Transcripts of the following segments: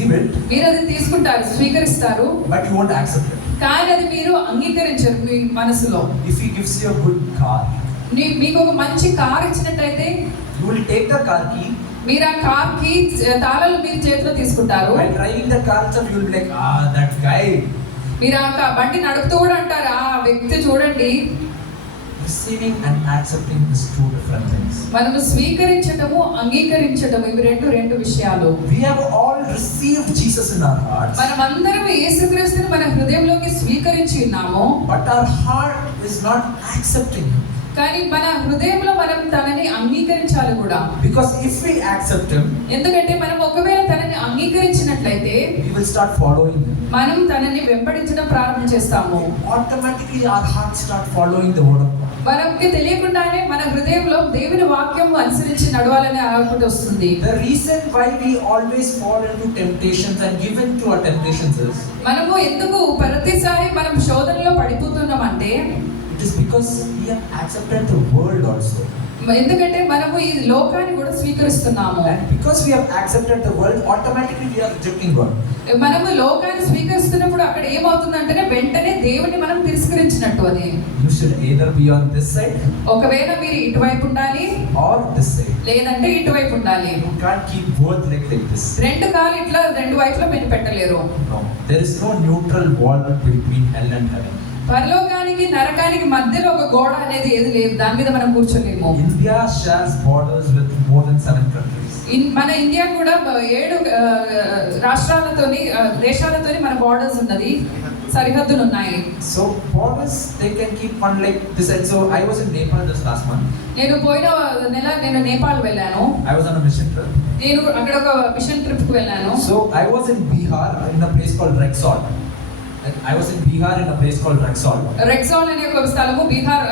receive it, మీరు అది తీసుకుంటారు, స్వీకరిస్తారు, but you won't accept it. కానీ అది మీరు అంగీకరించరు మీ మనసులో. If he gives you a good car, మీకు ఒక మంచి కార్ ఇచ్చినట్లయితే you will take the car key. మీరు ఆ కార్ కి తాళాలు మీరు చేతిలో తీసుకుంటారు. While driving the car itself, you will be like, that guy. మీరు ఆ బండి నడుపుతూ కూడా అంటారు, ఆ వ్యక్తి చూడండి. Receiving and accepting is two different things. మనము స్వీకరించటము, అంగీకరించటము ఇవి రెండు విషయాలు. We have all received Jesus in our hearts. మనమందరం యేసుక్రీస్తుని మన హృదయంలోకి స్వీకరించి ఉన్నాము. But our heart is not accepting him. కానీ మన హృదయంలో మనం తనని అంగీకరించాలి కూడా. Because if we accept him, ఎందుకంటే మనం ఒకవేళ తనని అంగీకరించినట్లయితే we will start following him. మనం తనని వెంబడించడం ప్రారంభించేస్తాము. Automatically our hearts start following the word of God. మనకి తెలియకుండానే మన హృదయంలో దేవుని వాక్యం అనుసరించి నడవాలని ఆలోచన వస్తుంది. The reason why we always fall into temptations and give in to our temptations is, మనము ఎందుకు ప్రతిసారి మనం శోధనలో పడిపోతున్నామంటే, it is because we have accepted the world also. ఎందుకంటే మనము ఈ లోకాన్ని కూడా స్వీకరిస్తున్నాము. And because we have accepted the world, automatically we are rejecting God. మనము లోకాన్ని స్వీకరిస్తున్నప్పుడు అక్కడ ఏమవుతుందంటే వెంటనే దేవుని మనం తిరస్కరించినట్టు. అది You should either be on this side ఒకవేళ మీరు ఇటువైపు ఉండాలి or this side. లేదంటే ఇటువైపు ఉండాలి. You can't keep both like this. రెండు కాలు ఇట్లా రెండు వైపులా మీరు పెట్టలేరు. No, there is no neutral wall between hell and heaven. పరలోకానికి నరకానికి మధ్యలో ఒక గోడ అనేది ఏది లేదు, దాని మీద మనం కూర్చోలేము. India shares borders with more than 7 countries. మన ఇండియా కూడా 7 రాష్ట్రాలతోని దేశాలతోని మన బోర్డర్స్ ఉన్నది, సరిహద్దులు ఉన్నాయి. So borders they can keep one like this side. So I was in Nepal this last month. నేను పోయిన నెల నేను నేపాల్ వెళ్ళాను. I was on a mission trip. నేను అక్కడ ఒక మిషన్ ట్రిప్ కు వెళ్ళాను. So I was in Bihar in a place called Rexall. I was in Bihar in a place called Rexall. Rexall అనే ఒక స్థలము బీహార్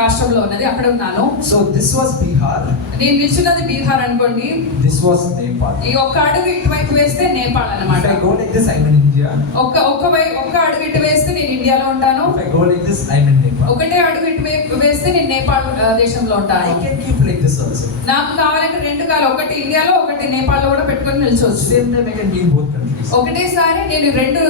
రాష్ట్రంలో ఉన్నది, అక్కడ ఉన్నాను. So this was Bihar. నేను నిల్చున్నది బీహార్ అనుకోండి. This was Nepal. ఈ ఒక్క అడుగు ఇటువైపు వేస్తే నేపాల్ అన్నమాట. If I go like this, I'm in India. ఒక్క అడుగు ఇటు వేస్తే నేను ఇండియాలో ఉంటాను. If I go like this, I'm in Nepal. ఒకటే అడుగు ఇటు వేస్తే నేను నేపాల్ దేశంలో ఉంటాను. I can keep like this also. నాకు కావాలంటే రెండు కాలు, ఒకటి ఇండియాలో ఒకటి నేపాల్లో కూడా పెట్టుకొని నిల్చోవచ్చు. Same time I can be in both countries. ఒకటేసారి నేను రెండు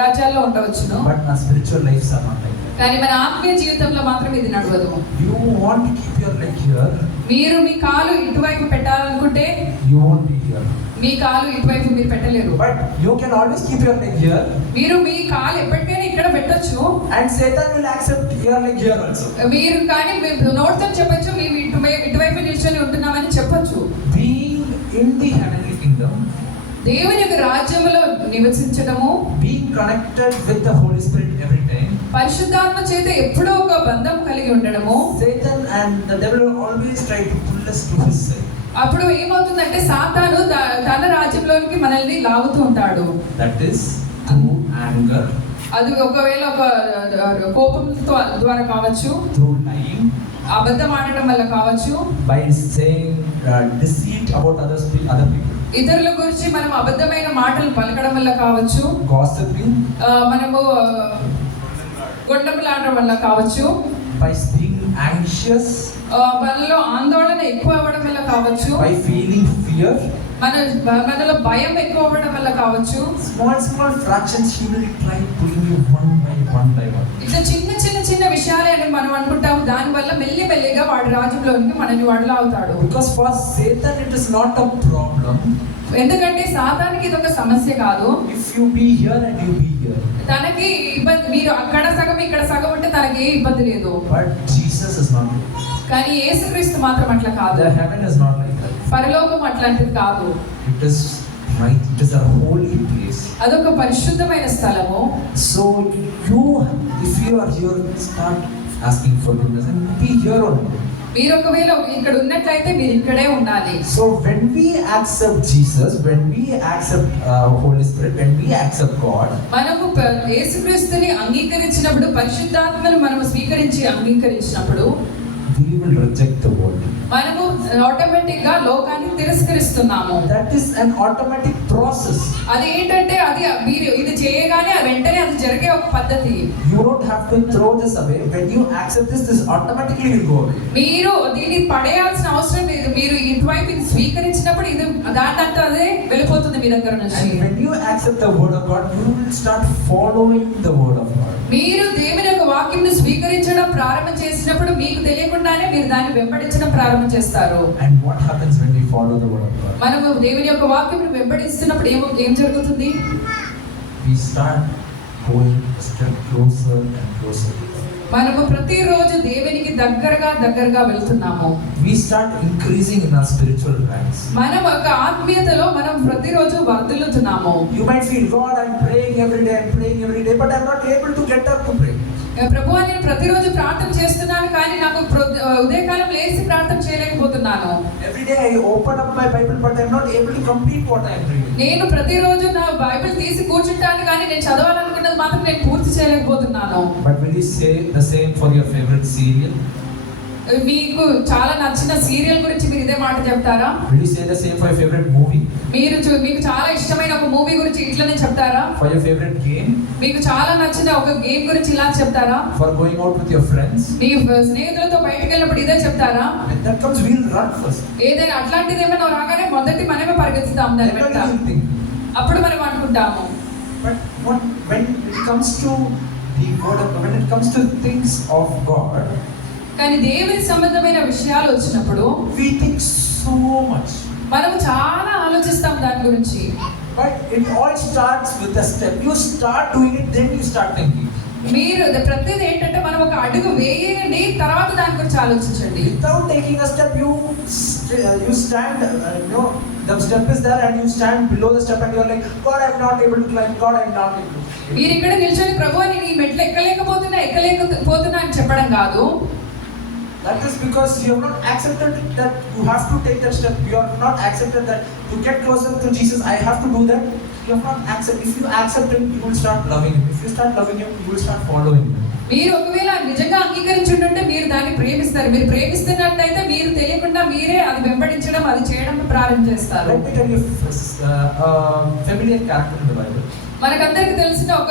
రాజ్యాల్లో ఉండవచ్చును. But our spiritual lives are not like that. కానీ మన ఆత్మీయ జీవితంలో మాత్రం ఇది నడవదు. You want to keep your leg here. మీరు మీ కాలు ఇటువైపు పెట్టాలనుకుంటే You won't be here. మీ కాలు ఇటువైపు మీరు పెట్టలేరు. But you can always keep your leg here. మీరు మీ కాలు ఎప్పటికైనా ఇక్కడ పెట్టొచ్చు. And Satan will accept your leg here also. మీరు కానీ నోటితో చెప్పొచ్చు, మేము ఇటువైపు నిల్చొని ఉంటున్నామని చెప్పొచ్చు. Being in the heavenly kingdom, దేవుని యొక్క రాజ్యంలో నివసించడము, being connected with the Holy Spirit every time, పరిశుద్ధాత్మ చేత ఎప్పుడో ఒక బంధం కలిగి ఉండడము. Satan and the devil will always try to pull us to his side. అప్పుడు ఏమవుతుందంటే సాతాను తన రాజ్యంలోనికి మనల్ని లాగుతూ ఉంటాడు. That is through anger, అది ఒకవేళ ఒక కోపం ద్వారా కావచ్చు, through lying, అబద్ధం ఆడటం వల్ల కావచ్చు, by saying deceit about other people, ఇతరుల గురించి మనం అబద్ధమైన మాటలు పలకడం వల్ల కావచ్చు, gossiping, మనము గొండములాడడం వల్ల కావచ్చు, by being anxious, మనలో ఆందోళన ఎక్కువ అవ్వడం వల్ల కావచ్చు, by feeling fear, మనలో భయం ఎక్కువ అవ్వడం వల్ల కావచ్చు. small fractions he will try pulling you one by one. ఇట్లా చిన్న విషయాలే అని మనం అనుకుంటాము, దాని వల్ల మెల్లిగా వాడి రాజ్యంలోనికి మనల్ని వాడు లాగుతాడు. Because for Satan it is not a problem. ఎందుకంటే సాతానికి ఇది ఒక సమస్య కాదు. If you be here and you be here. తనకి ఇబ్బంది, మీరు అక్కడ సగం ఇక్కడ సగం ఉంటే తనకి ఏ ఇబ్బంది లేదు. But Jesus is not like that. కానీ యేసుక్రీస్తు మాత్రం అట్లా కాదు. The heaven is not like that. పరలోకం అట్లాంటిది కాదు. It is right. It is a holy place. అదొక పరిశుద్ధమైన స్థలము. So if you are here, start asking forgiveness and be here only. మీరు ఒకవేళ ఇక్కడ ఉన్నట్లయితే మీరు ఇక్కడే ఉండాలి. So when we accept Jesus, when we accept Holy Spirit, when we accept God, మనము యేసుక్రీస్తుని అంగీకరించినప్పుడు, పరిశుద్ధాత్మను మనము అంగీకరించినప్పుడు, we will reject the world. మనము ఆటోమేటిక్ గా లోకాన్ని తిరస్కరిస్తున్నాము. That is an automatic process. అది ఏంటంటే అది మీరు ఇది చేయగానే వెంటనే అది జరిగే ఒక పద్ధతి. You don't have to throw this away. When you accept this automatically will go away. మీరు దీన్ని పడేయాల్సిన అవసరం లేదు. మీరు ఇటువైపు ఇది స్వీకరించినప్పుడు ఇది దాంట్లో అదే వెళ్ళిపోతుంది మీ దగ్గర నుంచి. And when you accept the word of God, you will start following the word of God. మీరు దేవుని యొక్క వాక్యంను స్వీకరించడం ప్రారంభం చేసినప్పుడు మీకు తెలియకుండానే మీరు దాన్ని వెంబడించడం ప్రారంభం చేస్తారు. And what happens when we follow the word of God? మనము దేవుని యొక్క వాక్యంను వెంబడిస్తున్నప్పుడు ఏం జరుగుతుంది? We start going a step closer and closer to God. మనము ప్రతిరోజు దేవునికి దగ్గరగా వెళ్తున్నాము. We start increasing in our spiritual ranks. మనం ఒక ఆత్మీయతలో మనం ప్రతిరోజు వర్ధిల్లుతున్నాము. You might feel, God, I'm praying every day, but I'm not able to get up to pray. ప్రభువా నేను ప్రతిరోజు ప్రార్థన చేస్తున్నాను కానీ నాకు ఉదయకాలం లేచి ప్రార్థన చేయలేకపోతున్నాను. Every day I open up my Bible, but I'm not able to complete what I'm reading. నేను ప్రతిరోజు నా బైబిల్ తీసి కూర్చుంటాను కానీ నేను చదవాలనుకున్నది మాత్రం నేను పూర్తి చేయలేకపోతున్నాను. But will you say the same for your favorite serial? మీకు చాలా నచ్చిన సీరియల్ గురించి మీరు ఇదే మాట చెప్తారా? Will you say the same for your favorite movie? మీకు చాలా ఇష్టమైన ఒక మూవీ గురించి ఇట్లనే చెప్తారా? For your favorite game? మీకు చాలా నచ్చిన ఒక గేమ్ గురించి ఇలా చెప్తారా? For going out with your friends? మీ స్నేహితులతో బయటకు వెళ్ళినప్పుడు ఇదే చెప్తారా? When that comes, we'll run first. ఏదైనా అట్లాంటిది ఏమైనా రాగానే మొదటి మనమే పరిగెత్తుతాం దాని వెంట. అప్పుడు మనం అనుకుంటాము. But when it comes to the word of God, when it comes to things of God, కానీ దేవుని సంబంధమైన విషయాలు వచ్చినప్పుడు we think so much. మనం చాలా ఆలోచిస్తాం దాని గురించి. But it all starts with a step. You start doing it, then you start thinking. మీరు ప్రతిదీ ఏంటంటే మనం ఒక అడుగు వేయండి, తర్వాత దాని గురించి ఆలోచించండి. Without taking a step, you stand. The step is there, and you stand below the step, and you're like, God, I'm not able to climb. God, I'm not able to. మీరు ఇక్కడ నిల్చొని ప్రభువా నేను ఈ మెట్లు ఎక్కలేకపోతున్నా అని చెప్పడం కాదు. That is because you have not accepted that you have to take that step. You have not accepted that to get closer to Jesus, I have to do that. You have not accepted. If you accept Him, you will start loving Him. If you start loving Him, you will start following Him. మీరు ఒకవేళ నిజంగా అంగీకరించుంటే మీరు దాన్ని ప్రేమిస్తారు. మీరు ప్రేమిస్తున్నట్టయితే మీరు తెలియకుండా మీరే అది వెంబడించడం, అది చేయడం ప్రారంభిస్తారు. Let me tell you familiar character in the Bible. మనకందరికి తెలిసిన ఒక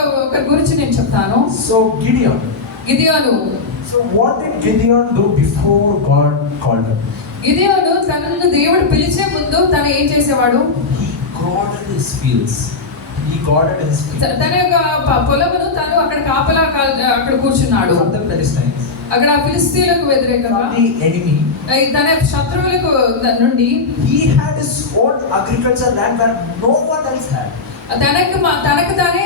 గురించి నేను చెప్తాను. So గిదెయోను. So what did Gideon do before God called him? గిదెయోను తనను దేవుడు పిలిచే ముందు తను ఏం చేసేవాడు? He guarded his fields. తన యొక్క పొలమును తను అక్కడ కాపలా అక్కడ కూర్చున్నాడు. From the Philistines. అక్కడ ఫిలిస్తీయులకు వ్యతిరేకంగా the enemy. తన శత్రువులకు నుండి He had his own agricultural land that no one else had. తనకు తానే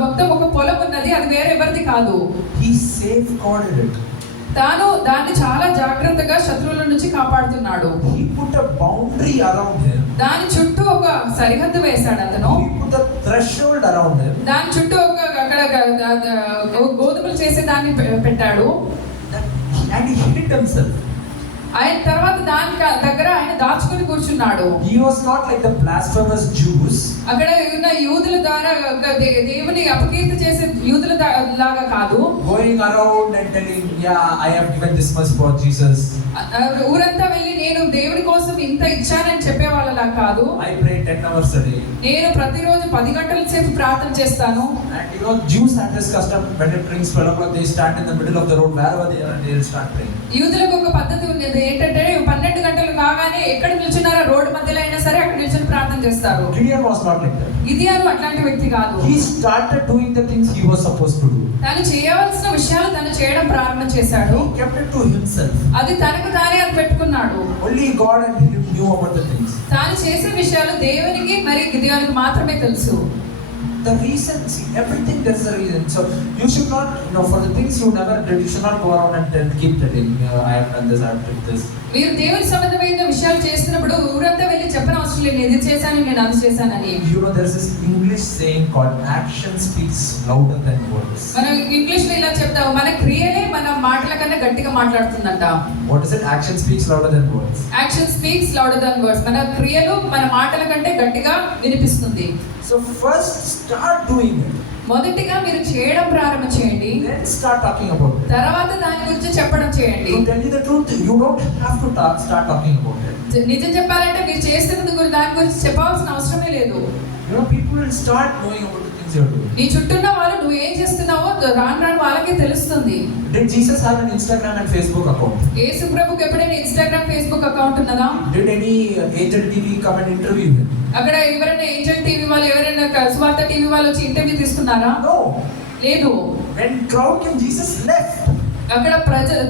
మొత్తం ఒక పొలం ఉన్నది, అది వేరే ఎవరిది కాదు. He safeguarded it. తాను దాన్ని చాలా జాగ్రత్తగా శత్రువుల నుంచి కాపాడుతున్నాడు. He put a boundary around him. దాని చుట్టూ ఒక సరిహద్దు వేశాడు అతను. He put a threshold around him. దాని చుట్టూ అక్కడ గోధుమలు చేసే దాన్ని పెట్టాడు. And he hid himself. ఆయన తర్వాత దాని దగ్గర ఆయన దాచుకొని కూర్చున్నాడు. He was not like the blasphemous Jews. అక్కడ ఉన్న యూదుల ద్వారా దేవుని అపకీర్తి చేసే యూదుల లాగా కాదు. Going around and telling, yeah, I have given this much for Jesus. ఊరంతా వెళ్ళి నేను దేవుని కోసం ఇంత ఇచ్చానని చెప్పే వాళ్ళలా కాదు. I pray 10 hours a day. నేను ప్రతిరోజు 10 గంటల సేపు ప్రార్థన చేస్తాను. And Jews had this custom, when it rings 12 o'clock, they stand in the middle of the road wherever they are and they will start praying. యూదులకు ఒక పద్ధతి ఉంది ఏంటంటే 12 గంటలు కాగానే ఎక్కడ నిల్చున్నారో రోడ్డు మధ్యలో అయినా సరే అక్కడ నిల్చుని ప్రార్థన చేస్తారు. Gideon was not like that. గిదెయోను అట్లాంటి వ్యక్తి కాదు. He started doing the things he was supposed to do. తను చేయవలసిన విషయాలు తను చేయడం ప్రారంభం చేశాడు. He kept it to himself. అది తనకు తానే అది పెట్టుకున్నాడు. Only God and him knew about the things. తాను చేసే విషయాలు దేవునికి మరియు గిదెయోనుకి మాత్రమే తెలుసు. The reason, see, everything there's a reason. So you should not, for the things you never did, you should not go around and keep telling, I have done this, I have done this. మీరు దేవుని సంబంధమైన విషయాలు చేస్తున్నప్పుడు ఊరంతా వెళ్ళి చెప్పనవసరం లేదు, నేను ఇది చేశాను, నేను అది చేశానని. There's this English saying called action speaks louder than words. మనం ఇంగ్లీష్ లో ఇలా చెప్తాము, మన క్రియలే మన మాటల కన్నా గట్టిగా మాట్లాడుతుందంట. What is it? Action speaks louder than words. Action speaks louder than words. మన క్రియలు మన మాటల కంటే గట్టిగా వినిపిస్తుంది. So first start doing it. మొదటిగా మీరు చేయడం ప్రారంభం చేయండి, Then start talking about it. తర్వాత దాని గురించి చెప్పడం చేయండి. To tell you the truth, you don't have to start talking about it. నిజం చెప్పాలంటే మీరు చేస్తున్నది గురించి దాని గురించి చెప్పాల్సిన అవసరమే లేదు. You know, people will start knowing about the things you're doing. నీ చుట్టూన్న వాళ్ళు నువ్వు ఏం చేస్తున్నావో రాను రాను వాళ్ళకే తెలుస్తుంది. Did Jesus have an Instagram and Facebook account? యేసు ప్రభుకి ఎప్పుడైనా ఇన్‌స్టాగ్రామ్, ఫేస్బుక్ అకౌంట్ ఉన్నదా? Did any Angel TV come and interview him? అక్కడ ఎవరైనా ఏంజెల్ టీవీ వాళ్ళు, ఎవరైనా సువార్త టీవీ వాళ్ళు వచ్చి ఇంటర్వ్యూ తీసుకున్నారా? No. లేదు. When crowd came, Jesus left. అక్కడ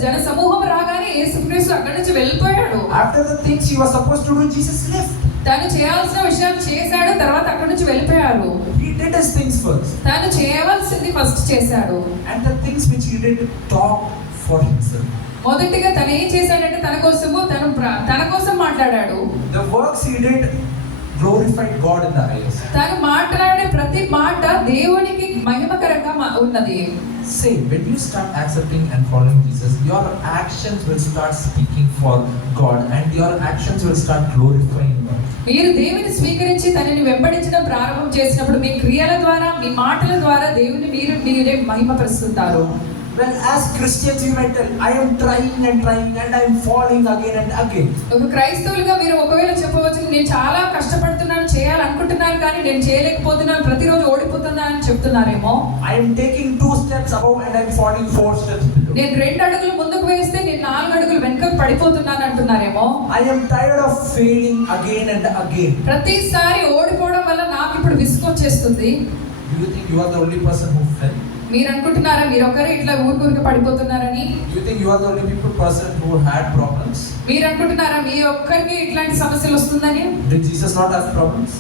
జన సమూహం రాగానే యేసుక్రీస్తు అక్కడి నుంచి వెళ్ళిపోయాడు. After the things he was supposed to do, Jesus left. తను చేయాల్సిన విషయాలు చేశాడు, తర్వాత అక్కడి నుంచి వెళ్ళిపోయాడు. He did his things first. తను చేయవలసింది ఫస్ట్ చేశాడు. And the things which he did talk for himself. మొదటిగా తను ఏం చేశాడంటే తన కోసం మాట్లాడాడు. The works he did glorified God in the eyes. తను మాట్లాడే ప్రతి మాట దేవునికి మహిమకరంగా ఉన్నది. Say, when you start accepting and following Jesus, your actions will start speaking for God and your actions will start glorifying God. మీరు దేవుని స్వీకరించి తనని వెంబడించడం ప్రారంభం చేసినప్పుడు మీ క్రియల ద్వారా, మీ మాటల ద్వారా దేవుని మీరే మహిమపరుస్తుంటారు. Well, as Christians you might tell, I am trying and I am falling again and again. ఒక క్రైస్తవులుగా మీరు ఒకవేళ చెప్పవచ్చు, నేను చాలా కష్టపడుతున్నాను, చేయాలనుకుంటున్నాను కానీ నేను చేయలేకపోతున్నాను, ప్రతిరోజు ఓడిపోతున్నాను అని చెప్తున్నారేమో. I am taking 2 steps above and I am falling 4 steps below. నేను 2 అడుగులు ముందుకు వేస్తే నేను 4 అడుగులు వెనుకకు పడిపోతున్నాను అంటున్నారేమో. I am tired of failing again and again. ప్రతిసారి ఓడిపోవడం వల్ల నాకు ఇప్పుడు విసుగొచ్చేస్తుంది. Do you think you are the only person who fell? మీరు అనుకుంటున్నారా మీరు ఒకరే ఇట్లా ఊరికి పడిపోతున్నారని? Do you think you are the only person who had problems? మీరు అనుకుంటున్నారా మీ ఒక్కరికి ఇట్లాంటి సమస్యలు వస్తుందని? Did Jesus not have problems?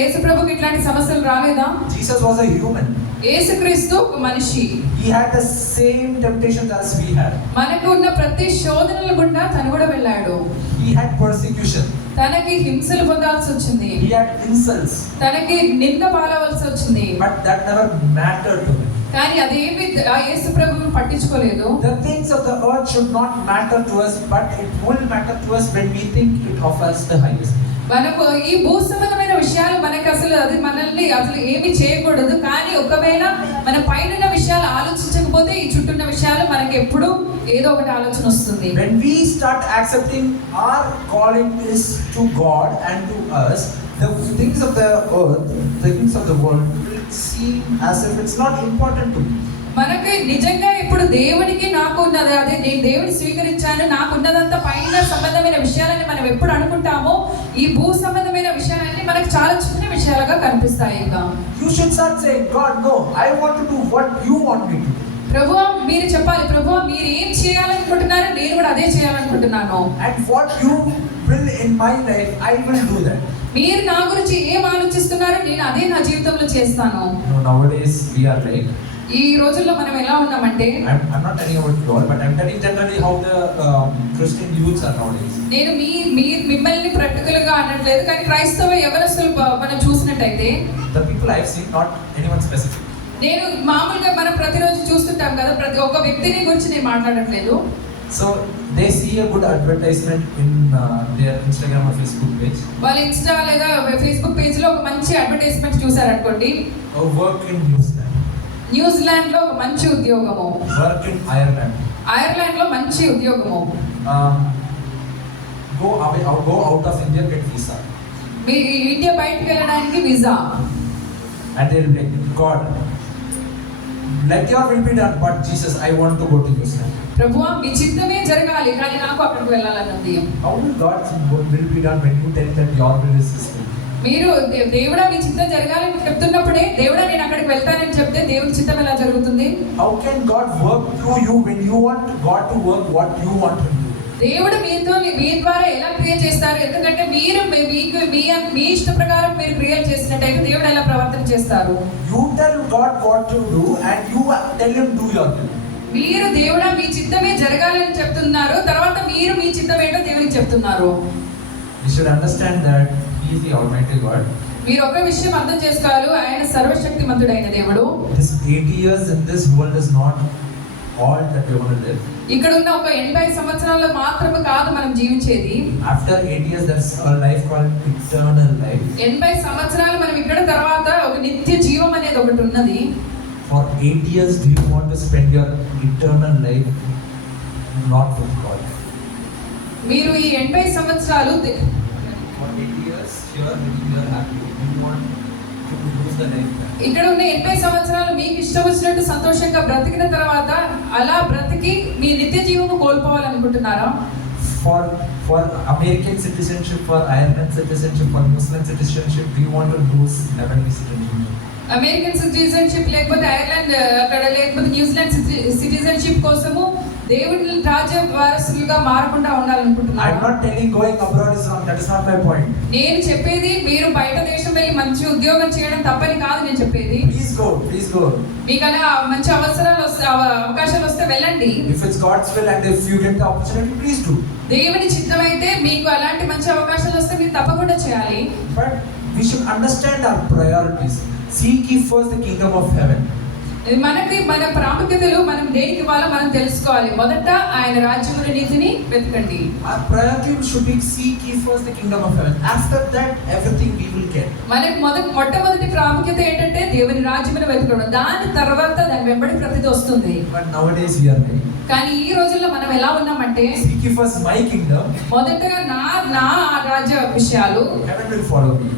యేసు ప్రభుకి ఇట్లాంటి సమస్యలు రాలేదా? Jesus was a human. యేసుక్రీస్తు ఒక మనిషి. He had the same temptations as we had. మనకు ఉన్న ప్రతి శోధనల గుండా తను కూడా వెళ్ళాడు. He had persecution. తనకి హింసలు పొందాల్సి వచ్చింది. He had insults. తనకి నింద పాలవలసి వచ్చింది. But that never mattered to him. కానీ అదేమి యేసు ప్రభువును పట్టించుకోలేదు. The things of the earth should not matter to us, but it will matter to us when we think it offers the highest. మనకు ఈ భూ సంబంధమైన విషయాలు మనకు అది మనల్ని అసలు ఏమి చేయకూడదు. కానీ ఒకవేళ మన పైన విషయాలు ఆలోచించకపోతే ఈ చుట్టూన్న విషయాలు మనకి ఎప్పుడు ఏదో ఒకటి ఆలోచన వస్తుంది. When we start accepting our calling is to God and to us, the things of the earth, the things of the world will seem as if it's not important to me. మనకి నిజంగా ఇప్పుడు దేవునికి నాకు ఉన్నది, అదే నేను దేవుని స్వీకరించాను, నాకు ఉన్నదంతా పైన సంబంధమైన విషయాలని మనం ఎప్పుడు అనుకుంటామో ఈ భూ సంబంధమైన విషయాలన్నీ మనకు చాలా చిన్న విషయాలుగా కనిపిస్తాయి. ఇంకా You should start saying, God, no, I want to do what you want me to do. ప్రభువా మీరు చెప్పాలి, ప్రభువా మీరు ఏం చేయాలనుకుంటున్నారో నేను కూడా అదే చేయాలనుకుంటున్నాను. And what you will in my life, I will do that. మీరు నా గురించి ఏం ఆలోచిస్తున్నారో నేను అదే నా జీవితంలో చేస్తాను. No, nowadays we are like, ఈ రోజుల్లో మనం ఎలా ఉన్నామంటే, I'm not telling about you all, but I'm telling generally how the Christian youths are nowadays. నేను మిమ్మల్ని ప్రాక్టికల్ గా అనట్లేదు, కానీ క్రైస్తవ యవనస్తులు మనం చూసినట్టయితే, The people I've seen, not anyone specific. నేను మామూలుగా మనం ప్రతిరోజు చూస్తుంటాం కదా, ప్రతి ఒక్క వ్యక్తిని గురించి నేను మాట్లాడట్లేదు. So they see a good advertisement in their Instagram or Facebook page. వాళ్ళ ఇన్స్టా లేదా ఫేస్బుక్ పేజ్ లో ఒక మంచి అడ్వర్టైజ్మెంట్ చూసారనుకోండి, Work in New Zealand. New Zealand లో ఒక మంచి ఉద్యోగము, Work in Ireland. ఐర్లాండ్ లో మంచి ఉద్యోగము, go out of India, get visa. Me India బయటకు వెళ్ళడానికి visa. And they'll be like, God, let your will be done, but Jesus, I want to go to New Zealand. ప్రభువా మీ చిత్తమే జరగాలి, కానీ నాకు అక్కడికి వెళ్ళాలని ఉంది. How will God's will be done when you tell that your will is His will? మీరు దేవుడా మీ చిత్తం జరగాలని చెప్తున్నప్పుడే, దేవుడా నేను అక్కడికి వెళ్తానని చెప్తే దేవుడి చిత్తం ఎలా జరుగుతుంది? How can God work through you when you want God to work what you want Him to do? దేవుడు మీ ద్వారా ఎలా క్రియ చేస్తారు? ఎందుకంటే మీరు మీ ఇష్ట ప్రకారం మీరు క్రియలు చేసినట్టయితే దేవుడు ఎలా ప్రవర్తన చేస్తారు? You tell God what to do and you tell Him do your will. మీరు దేవుడా మీ చిత్తమే జరగాలని చెప్తున్నారు, తర్వాత మీరు మీ చిత్తం ఏంటో దేవునికి చెప్తున్నారు. You should understand that He is the Almighty God. మీరు ఒక విషయం అర్థం చేసుకోవాలి, ఆయన సర్వశక్తిమంతుడైన దేవుడు. This 80 years in this world is not all that we want to live. ఇక్కడ ఉన్న ఒక 80 సంవత్సరాల్లో మాత్రమే కాదు మనం జీవించేది. After 8 years, there's a life called eternal life. 80 సంవత్సరాలు మనం ఇక్కడ తర్వాత ఒక నిత్య జీవం ఒకటి ఉన్నది. For 8 years, do you want to spend your eternal life not with God? మీరు ఈ 80 సంవత్సరాలు For 8 years, you are happy. You want to lose the life. ఇక్కడ ఉన్న 80 సంవత్సరాలు మీకు ఇష్టం వచ్చినట్టు సంతోషంగా బ్రతికిన తర్వాత అలా బ్రతికి మీ నిత్య జీవము కోల్పోవాలనుకుంటున్నారా? For American citizenship, for Ireland citizenship, for Muslim citizenship, do you want to lose heavenly citizenship? American citizenship లేకపోతే ఐర్లాండ్ అక్కడ లేకపోతే న్యూజిలాండ్ సిటిజన్షిప్ కోసము దేవుడి రాజ్య వారసులుగా మారకుండా I'm ఉండాలనుకుంటున్నారా? not telling going abroad is wrong. That is not my point. నేను చెప్పేది మీరు బయట దేశం వెళ్ళి మంచి ఉద్యోగం చేయడం తప్పని కాదు నేను చెప్పేది. Please go, please go. మీకు అలా మంచి అవకాశాలు వస్తే వెళ్ళండి. If it's God's will and if you get the opportunity, please do. దేవుని చిత్తమైతే మీకు అలాంటి మంచి అవకాశాలు వస్తే మీరు తప్పకుండా చేయాలి. But we should understand our priorities. Seek ye first the kingdom of heaven. మనకి మన ప్రాముఖ్యతలు మనం దేనికి ఇవ్వాలో మనం తెలుసుకోవాలి. మొదట ఆయన రాజ్యముల నీతిని వెతకండి. Our priority should be seek ye first the kingdom of heaven. After that, everything we will get. మనకి మొట్టమొదటి ప్రాముఖ్యత ఏంటంటే దేవుని రాజ్యమును వెతకడం. దాని తర్వాత దాని వెంబడి ప్రతిది వస్తుంది. But nowadays we are like, కానీ ఈ రోజుల్లో మనం ఎలా ఉన్నామంటే seek ye first my kingdom. మొదటగా నా రాజ్య విషయాలు, Heaven will follow me.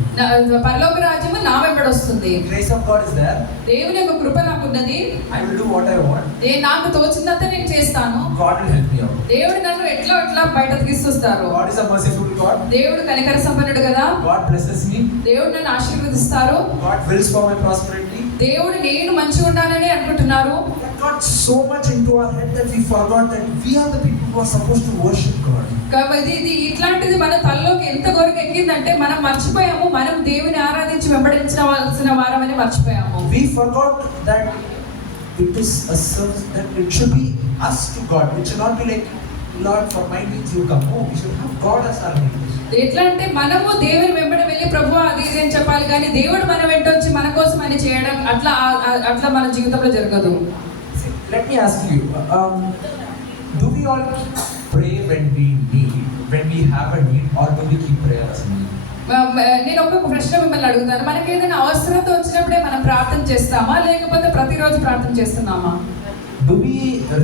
పరలోక రాజ్యము నా వెంబడి వస్తుంది. Grace of God is there. దేవుని యొక్క కృప నాకు ఉన్నది. I will do what I want. నాకు తోచినంత నేను చేస్తాను. God will help me out. దేవుడు నన్ను ఎట్లా బయట తీసుకొస్తారు. God is a merciful God. దేవుడు కనికర సంపన్నుడు కదా. God blesses me. దేవుడు నన్ను ఆశీర్వదిస్తారు. God wills for my prosperity. దేవుడు నేను మంచిగా ఉండాలని అనుకుంటున్నారు. That got so much into our head that we forgot that we are the people who are supposed to worship God. కాబట్టి ఇది ఇట్లాంటిది మన తలలోకి ఎంత గొరకు ఎక్కిందంటే మనం మర్చిపోయాము. మనం దేవుని ఆరాధించి వెంబడించవలసిన వారమని మర్చిపోయాము. We forgot that it is a service, that it should be us to God. It should not be like, Lord, for my needs you come. No, we should have God as our need. ఎట్లా అంటే మనము దేవుని వెంబడి వెళ్ళి ప్రభువా అది ఇది అని చెప్పాలి, కానీ దేవుడు మన వెంట వచ్చి మన కోసం అని చేయడం అట్లా మన జీవితంలో జరగదు. See, let me ask you, do we all pray when we have a need, or do we keep prayer as a need? నేను ఒక ప్రశ్న మిమ్మల్ని అడుగుతాను. మనకి ఏదైనా అవసరత వచ్చినప్పుడే మనం ప్రార్థన చేస్తామా లేకపోతే ప్రతిరోజు ప్రార్థన చేస్తున్నామా? Do we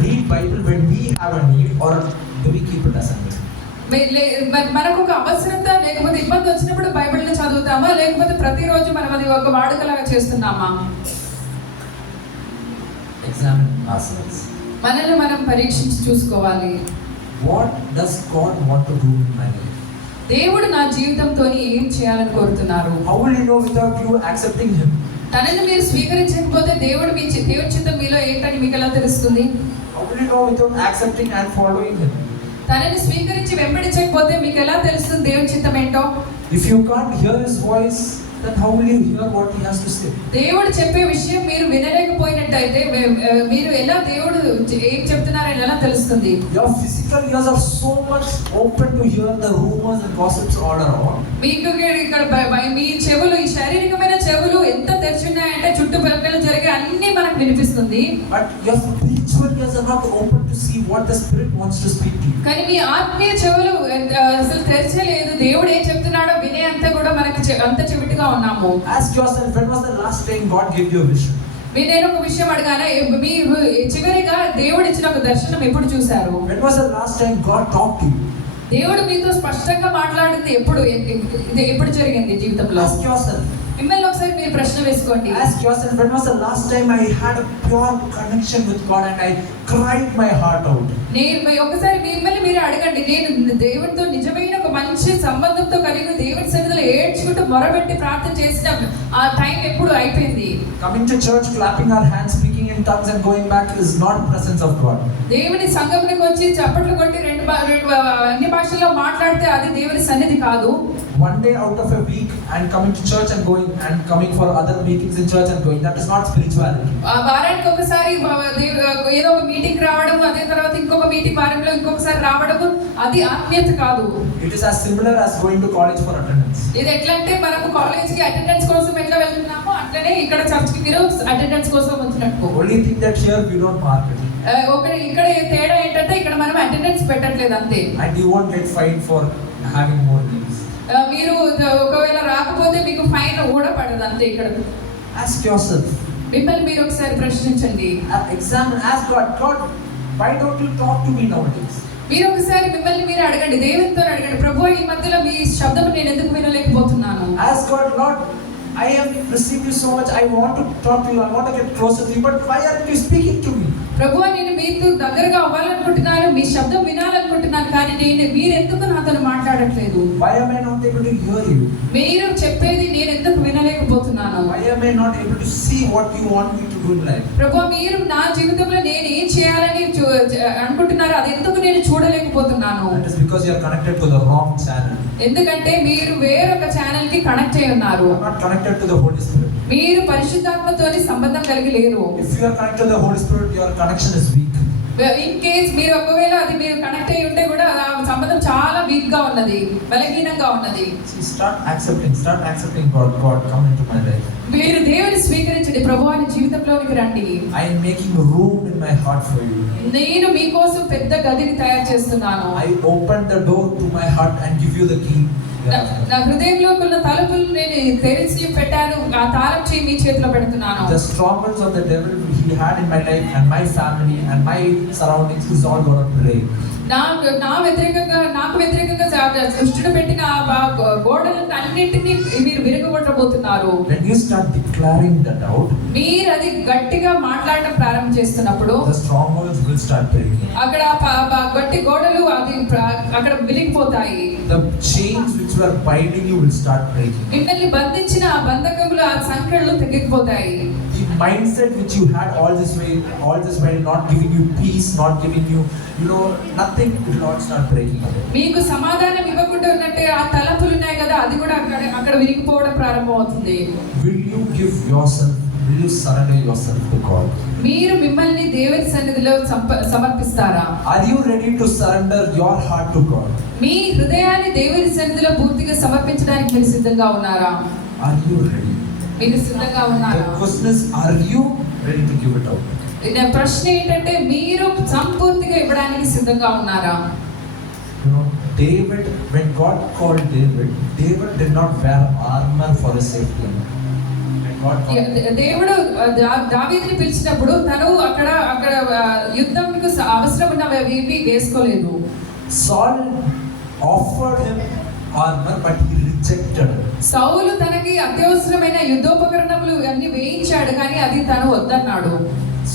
read Bible when we have a need, or do we keep it as a need? మనకు ఒక అవసరత లేకపోతే ఇబ్బంది వచ్చినప్పుడు బైబిల్ని చదువుతామా లేకపోతే ప్రతిరోజు మనం అది ఒక వాడుకలాగా చేస్తున్నామా? Examine ourselves. మనల్ని మనం పరీక్షించి చూసుకోవాలి. What does God want to do in my life? దేవుడు నా జీవితంతో ఏం చేయాలని కోరుతున్నారు? How will you know without you accepting Him? తనని మీరు స్వీకరించకపోతే దేవుడి చిత్తం మీలో ఏంటని మీకు ఎలా తెలుస్తుంది? How will you know without accepting and following Him? తనని స్వీకరించి వెంబడించకపోతే మీకు ఎలా తెలుస్తుంది దేవుని చిత్తం ఏంటో? If you can't hear His voice, then how will you hear what He has to say? దేవుడు చెప్పే విషయం మీరు వినలేకపోయినట్టయితే మీరు ఎలా దేవుడు ఏం చెప్తున్నారని ఎలా తెలుస్తుంది? Your physical ears are so much open to hear the rumors and gossips all around. మీకు ఇక్కడ మీ చెవులు, ఈ శారీరకమైన చెవులు ఎంత తెరిచున్నాయంటే చుట్టుపక్కల జరిగే అన్ని మనకు వినిపిస్తుంది. But your spiritual ears are not open to see what the Spirit wants to speak to you. కానీ మీ ఆత్మీయ చెవులు అసలు తెరచలేదు. దేవుడు ఏం చెప్తున్నాడో వినే అంత కూడా మనకి అంత చెవిటిగా ఉన్నాము. Ask yourself, when was the last time God gave you a vision? నేను ఒక విషయం అడగాను, మీరు చివరిగా దేవుడు ఇచ్చిన ఒక దర్శనం ఎప్పుడు చూశారు? When was the last time God talked to you? దేవుడు మీతో స్పష్టంగా మాట్లాడింది ఎప్పుడు జరిగింది జీవితంలో? Ask yourself. మిమ్మల్ని ఒకసారి మీరు ప్రశ్న వేసుకోండి. Ask yourself, when was the last time I had a pure connection with God and I cried my heart out? నేను ఒకసారి మిమ్మల్ని మీరు అడగండి, నేను దేవుడితో నిజమైన ఒక మంచి సంబంధంతో కలిగిన దేవుడి సన్నిధిలో ఏడ్చుకుంటూ మొరబెట్టి ప్రార్థన చేసిన ఆ టైం ఎప్పుడు అయిపోయింది? Coming to church, clapping our hands, speaking in tongues and going back is not presence of God. దేవుని సంఘంలోకి వచ్చి చప్పట్లు కొట్టి రెండు అన్ని భాషల్లో మాట్లాడితే అది దేవుని సన్నిధి కాదు. One day out of a week and coming to church and going and coming for other meetings in church and going, that is not spirituality. వారానికి ఒకసారి ఏదో ఒక మీటింగ్ రావడం, అదే తర్వాత ఇంకొక మీటింగ్ వారంలో ఇంకొకసారి రావడం, అది ఆత్మీయత కాదు. It is as similar as going to college for attendance. ఇది ఎట్లా అంటే మనకు కాలేజ్ కి అటెండెన్స్ కోసం ఎట్లా వెళ్తున్నామో అట్లనే ఇక్కడ చర్చ్ కి మీరు అటెండెన్స్ కోసం వచ్చినట్టు. Only thing that here we don't mark it. ఇక్కడ తేడా ఏంటంటే ఇక్కడ మనం అటెండెన్స్ పెట్టట్లేదు అంతే. And you won't get fined for having more names. మీరు ఒకవేళ రాకపోతే మీకు ఫైన్ కూడా పడదు అంతే. ఇక్కడ Ask yourself, మిమ్మల్ని మీరు ఒకసారి ప్రశ్నించండి. Examine, ask God, God, why don't you talk to me nowadays? మీరు ఒకసారి మిమ్మల్ని మీరు అడగండి, దేవునితో అడగండి, ప్రభు ఈ మధ్యలో మీ శబ్దం నేను ఎందుకు వినలేకపోతున్నాను. Ask God, Lord, I have received you so much, I want to talk to you, I want to get closer to you, but why aren't you speaking to me? ప్రభువా నేను మీతో దగ్గరగా అవ్వాలనుకుంటున్నాను, మీ శబ్దం వినాలనుకుంటున్నాను, కానీ మీరు ఎందుకు నాతో మాట్లాడట్లేదు? Why am I not able to hear you? మీరు చెప్పేది నేను ఎందుకు వినలేకపోతున్నాను? Why am I not able to see what you want me to do in life? ప్రభువా మీరు నా జీవితంలో నేను ఏం చేయాలని అనుకుంటున్నారో అది ఎందుకు నేను చూడలేకపోతున్నాను? That is because you are connected to the wrong channel. ఎందుకంటే మీరు వేరొక ఛానల్ కి కనెక్ట్ అయి ఉన్నారు. You are not connected to the Holy Spirit. మీరు పరిశుద్ధాత్మతోని సంబంధం కలిగి లేరు. If you are connected to the Holy Spirit, your connection is weak. In case మీరు ఒకవేళ అది మీరు కనెక్ట్ అయి ఉంటే కూడా ఆ సంబంధం చాలా వీక్ గా ఉన్నది, బలహీనంగా ఉన్నది. Start accepting God. God, come into my life. మీరు దేవుని స్వీకరించండి, ప్రభువాని జీవితంలోనికి రండి. I am making room in my heart for you. నేను మీకోసం పెద్ద గదిని తయారు చేస్తున్నాను. I open the door to my heart and give you the key. నా హృదయంలో ఉన్న తలుపులు నేను తెరిచి పెట్టాను, ఆ తాళం చేయి మీ చేతిలో పెడుతున్నాను. The strongholds of the devil he had in my life and my family and my surroundings is all going to break. నాకు వ్యతిరేకంగా దుష్టుడు పెట్టిన గోడలను అన్నింటినీ మీరు విరగొట్టబోతున్నారు. When you start declaring that out, మీరు అది గట్టిగా మాట్లాడడం ప్రారంభిస్తున్నప్పుడు the strongholds will start breaking. అక్కడ గట్టి గోడలు అది అక్కడ విరిగిపోతాయి. The chains which were binding you will start breaking. మిమ్మల్ని బంధించిన ఆ బంధకములు, ఆ సంఖ్యలు తెగిపోతాయి. The mindset which you had all this way, not giving you peace, not giving you, nothing will not start breaking away. మీకు సమాధానం ఇవ్వకుండా ఉన్నట్టే ఆ తలపులు ఉన్నాయి కదా, అది కూడా అక్కడ విరిగిపోవడం ప్రారంభమవుతుంది. Will you surrender yourself to God? మీరు మిమ్మల్ని దేవుని సన్నిధిలో సమర్పిస్తారా? Are you ready to surrender your heart to God? మీ హృదయాన్ని దేవుని సన్నిధిలో పూర్తిగా సమర్పించడానికి మీరు సిద్ధంగా ఉన్నారా? Are you ready? మీరు సిద్ధంగా ఉన్నారా? The question is, are you ready to give it out? నా ప్రశ్న ఏంటంటే మీరు సంపూర్తిగా ఇవ్వడానికి సిద్ధంగా ఉన్నారా? David, when God called David did not wear armor for his safety. దేవుడు దావీదుని పిలిచినప్పుడు తను అక్కడ యుద్ధంకు అవసరం ఉన్నవి వేసుకోలేదు. Saul offered him armor, but he rejected it. సౌలు తనకి అత్యవసరమైన యుద్ధోపకరణములు అన్ని వేయించాడు, కానీ అది తను వద్దన్నాడు.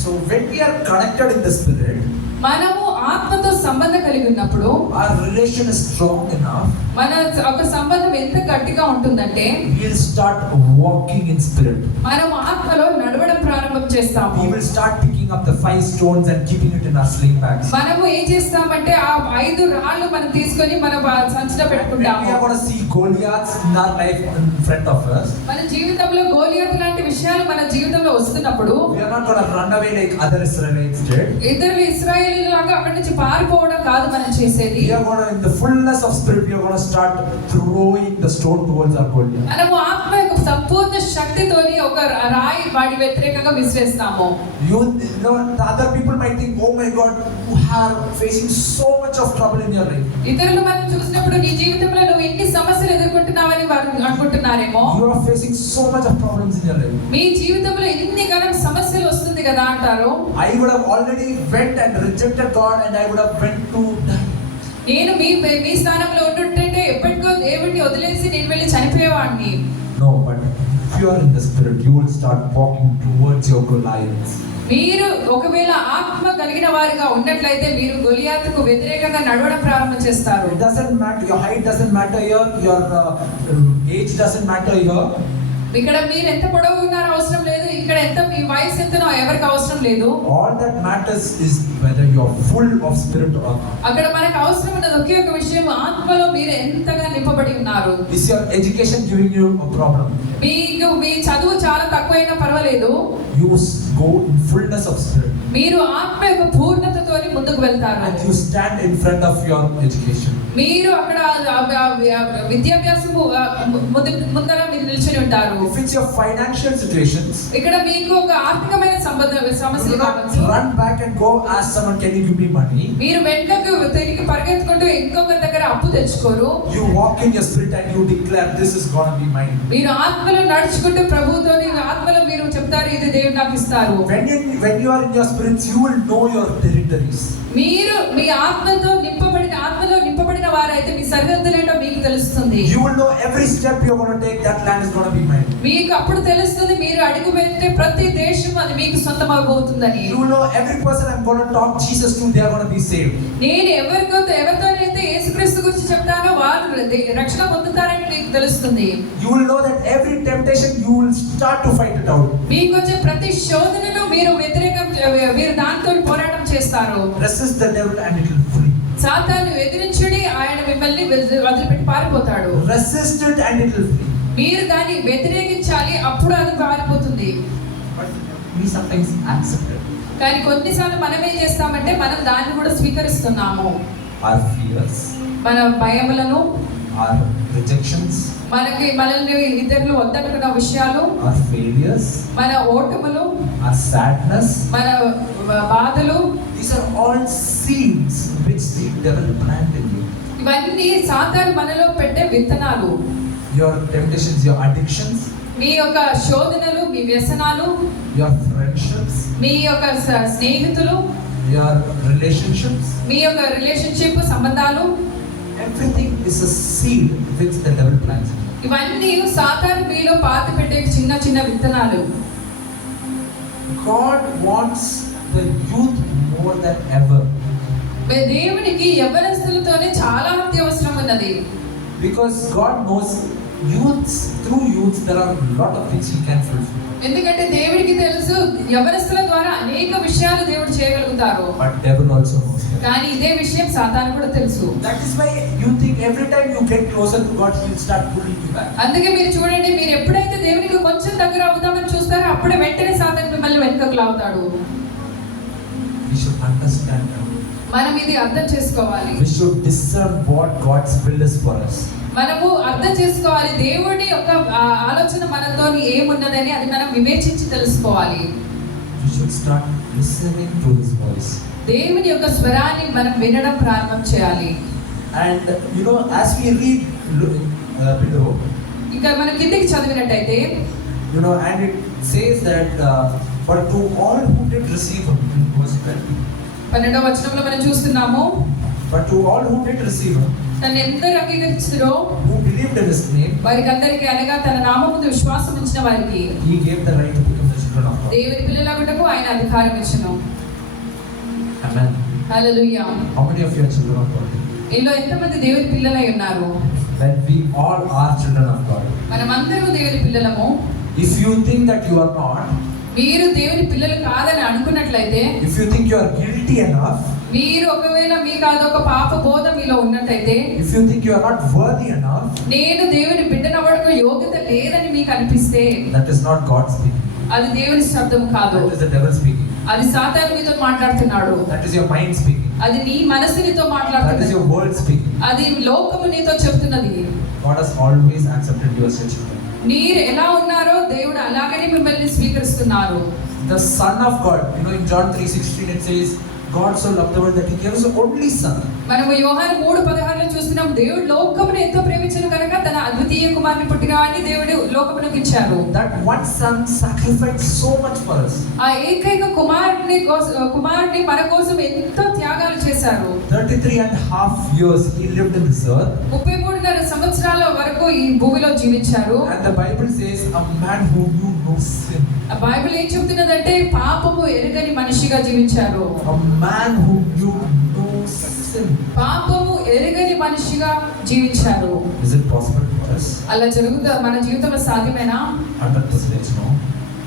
So when we are connected in the spirit, మనము ఆత్మతో సంబంధం కలిగి ఉన్నప్పుడు our relation is strong enough, మన ఒక సంబంధం ఎంత గట్టిగా ఉంటుందంటే we will start walking in spirit. మనం ఆత్మలో నడవడం ప్రారంభం చేస్తాము. We will start picking up the 5 stones and keeping it in our sling bags. మనము ఏం చేస్తామంటే ఆ 5 రాళ్ళు మనం తీసుకొని మన సంచిలో పెట్టుకుంటాము. We are going to see Goliaths in our life in front of us. మన జీవితంలో గోలియాత్ లాంటి విషయాలు మన జీవితంలో వస్తున్నప్పుడు we are not going to run away like other Israelites did. ఇతరులు ఇశ్రాయేలీయులాగా అక్కడి నుంచి పారిపోవడం కాదు మనం చేసేది. We are going to, in the fullness of spirit, we are going to start throwing the stone towards our Goliath. మనము ఆత్మ యొక్క సంపూర్ణ శక్తితోని ఒక రాయి వాడి వ్యతిరేకంగా విసిరేస్తాము. You know, the other people might think, oh my God, you are facing so much of trouble in your life. ఇతరులు మనం చూసినప్పుడు నీ జీవితంలో నువ్వు ఎన్ని సమస్యలు ఎదుర్కొంటున్నావని వారు అనుకుంటున్నారేమో. You are facing so much of problems in your life. మీ జీవితంలో ఎన్ని గణం సమస్యలు వస్తుంది కదా అంటారు. I would have already went and rejected God, and I would have went to die. నేను మీ స్థానంలో ఉంటుంటే ఎప్పటికో దేవుడిని వదిలేసి నేను వెళ్ళి చనిపోయేవాడిని. No, but if you are in the spirit, you will start walking towards your Goliaths. మీరు ఒకవేళ ఆత్మ కలిగిన వారిగా ఉన్నట్లయితే మీరు గొలియాతుకు వ్యతిరేకంగా నడవడం ప్రారంభం చేస్తారు. It doesn't matter, your height doesn't matter here, your age doesn't matter here. ఇక్కడ మీరు ఎంత పొడవు ఉన్నారో అవసరం లేదు, ఇక్కడ ఎంత మీ వయసు ఎంతనో ఎవరికి అవసరం లేదు. All that matters is whether you are full of spirit or not. అక్కడ మనకు అవసరం ఉన్నది ఒకే ఒక విషయం, ఆత్మలో మీరు ఎంతగా నింపబడి ఉన్నారు. Is your education giving you a problem? మీకు మీ చదువు చాలా తక్కువైనా పర్వాలేదు, You go in fullness of spirit. మీరు ఆత్మ యొక్క పూర్ణతతోని ముందుకు వెళ్తారు. And you stand in front of your education. మీరు అక్కడ విద్యాభ్యాసము ముందర మీరు నిల్చొని ఉంటారు. If it's your financial situations, ఇక్కడ మీకు ఒక ఆర్థికమైన సమస్యలు do not కావచ్చు. run back and go ask someone, can you give me money? మీరు వెంటకు తిరిగి పరిగెత్తుకుంటూ ఇంకొక దగ్గర అప్పు తెచ్చుకోరు. You walk in your spirit and you declare, this is gonna be mine. మీరు ఆత్మలో నడుచుకుంటూ ప్రభువుతోని ఆత్మలో మీరు చెప్తారు, ఇస్తారు, ఇది దేవుడు నాకు ఇస్తారు. When you are in your spirits, you will know your territories. మీరు మీ ఆత్మలో నింపబడిన వారైతే మీ సరిహద్దులేంటో మీకు తెలుస్తుంది. You will know every step you are going to take, that land is going to be mine. మీకు అప్పుడు తెలుస్తుంది, మీరు అడుగు పెట్టే ప్రతి దేశం అది మీకు సొంతం అవబోతుందని. You will know every person I'm going to talk Jesus to, they are going to be saved. నేను ఎవరితోనైతే యేసుక్రీస్తు గురించి చెప్తానో వారు రక్షణ పొందుతారని మీకు తెలుస్తుంది. You will know that every temptation you will start to fight it out. మీకు వచ్చే ప్రతి శోధనను మీరు దాంతో పోరాటం చేస్తారు. Resist the devil and it will flee. సాతాను ఎదిరించుడి, ఆయన మిమ్మల్ని వదిలిపెట్టి పారిపోతాడు. Resist it and it will flee. మీరు దాన్ని వ్యతిరేకించాలి, అప్పుడు అది పారిపోతుంది. But we sometimes accept it. కానీ కొన్నిసార్లు మనం ఏం చేస్తామంటే మనం దాన్ని కూడా స్వీకరిస్తున్నాము. Our fears, మన భయములను, our rejections, మనల్ని ఇతరులు వద్దనుకున్న విషయాలు, our failures, మన ఓటములు, our sadness, మన బాధలు, these are all seeds which the devil planted in you. ఇవన్నీ సాతాను మనలో పెట్టే విత్తనాలు. Your temptations, your addictions, మీ యొక్క శోధనలు, మీ వ్యసనాలు, your friendships, మీ యొక్క స్నేహితులు, your relationships, మీ యొక్క రిలేషన్షిప్ సంబంధాలు, everything is a seed which the devil plants in you. ఇవన్నీ సాతాను మీలో పాతి పెట్టే చిన్న చిన్న విత్తనాలు. God wants the youth more than ever. దేవునికి యవ్వనస్తులతోనే చాలా అత్యవసరం ఉన్నది. Because God knows through youths there are a lot of things He can fulfill. ఎందుకంటే దేవుడికి తెలుసు యవ్వనస్తుల ద్వారా అనేక విషయాలు దేవుడు చేయగలుగుతారు. But devil also knows that. కానీ ఇదే విషయం సాతాను కూడా తెలుసు. That is why you think every time you get closer to God, He will start pulling you back. అందుకే మీరు చూడండి, మీరు ఎప్పుడైతే దేవునికి కొంచెం దగ్గర అవుతామని చూస్తారో అప్పుడే వెంటనే సాతాను మిమ్మల్ని వెనుకకు లాగుతాడు. We should understand that. మనం ఇది అర్థం చేసుకోవాలి. We should discern what God's will is for us. మనము అర్థం చేసుకోవాలి దేవుడి యొక్క ఆలోచన మనతో ఏమున్నదని, అది మనం వివేచించి తెలుసుకోవాలి. We should start listening to His voice. దేవుని యొక్క స్వరాన్ని మనం వినడం ప్రారంభం చేయాలి. And you know, as we read below, ఇంకా మనం కిందకి చదివినట్టయితే, you know, and it says that but to all who did receive Him, in verse 12. 12వ వచనంలో మనం చూస్తున్నాము, But to all who did receive Him, తను ఎందరు అంగీకరించారో, who believed in His name, వారికి అందరికీ అనగా తన నామముందు విశ్వాసం ఉంచిన వారికి He gave the right to become the children of God. దేవుని పిల్లలగుటకు ఆయన అధికారం ఇచ్చెను. Amen. Hallelujah. How many of you are children of God? ఇందులో ఎంతమంది దేవుని పిల్లలై ఉన్నారు? That we all are children of God. మనమందరము దేవుని పిల్లలము. If you think that you are not, మీరు దేవుని పిల్లలు కాదని అనుకున్నట్లయితే, if you think you are guilty enough, మీరు ఒకవేళ మీకు అదొక పాప బోధ మీలో ఉన్నట్టయితే, if you think you are not worthy enough, నేను దేవుని బిడ్డనవ్వడానికి యోగ్యత లేదని మీకు అనిపిస్తే, that is not God speaking. అది దేవుని శబ్దం కాదు, That is the devil speaking. అది సాతాను మీతో మాట్లాడుతున్నాడు. That is your mind speaking. అది నీ మనసు నీతో That is మాట్లాడుతున్నది. your world speaking. అది లోకము నీతో చెప్తున్నది. God has always accepted you as your children. మీరు ఎలా ఉన్నారో దేవుడు అలాగనే మిమ్మల్ని స్వీకరిస్తున్నారు. The Son of God, you know, in John 3:16 it says, God so loved the world that He gave His only Son. మనము యోహాను 3:16లో చూస్తున్నాం, దేవుడు లోకమును ఎంతో ప్రేమించను కనుక తన అద్వితీయ కుమారుని పుట్టినవాడిని దేవుడు లోకమునకు ఇచ్చారు. That one Son sacrificed so much for us. ఆ ఏకైక కుమారుని మన కోసం ఎంతో త్యాగాలు చేశారు. 33.5 years He lived in this earth. 33.5 సంవత్సరాల వరకు ఈ భూమిలో జీవించారు. And the Bible says a man who knew no sin. ఆ బైబిల్ ఏం చెప్తున్నదంటే పాపము ఎరుగని మనిషిగా జీవించారు. A man who knew no sin. పాపము ఎరుగని మనిషిగా జీవించారు. Is it possible for us? అలా జరుగుతా మన జీవితంలో సాధ్యమేనా? 100% no.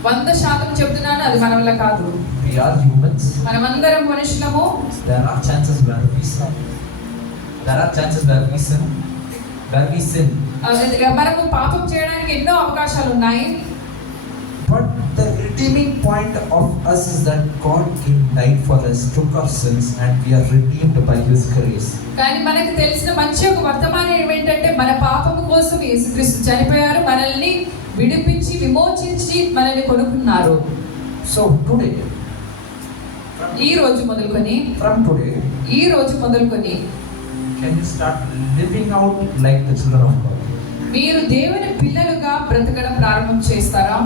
100% చెప్తున్నాను, అది మన వల్ల కాదు. We are humans. మనమందరం మనుషులము. There are chances where we sin. There are chances where we sin. మనము పాపం చేయడానికి ఎన్నో అవకాశాలు ఉన్నాయి. But the redeeming point of us is that God came, died for us, took our sins, and we are redeemed by His grace. కానీ మనకు తెలిసిన మంచి ఒక వర్తమానం ఏంటంటే మన పాపము కోసం యేసుక్రీస్తు చనిపోయారు, మనల్ని విడిపించి విమోచించి మనల్ని కొనుక్కున్నారు. So today, ఈ రోజు మొదలుకొని can you start living out like the children of God? మీరు దేవుని పిల్లలుగా బ్రతకడం ప్రారంభం చేస్తారా?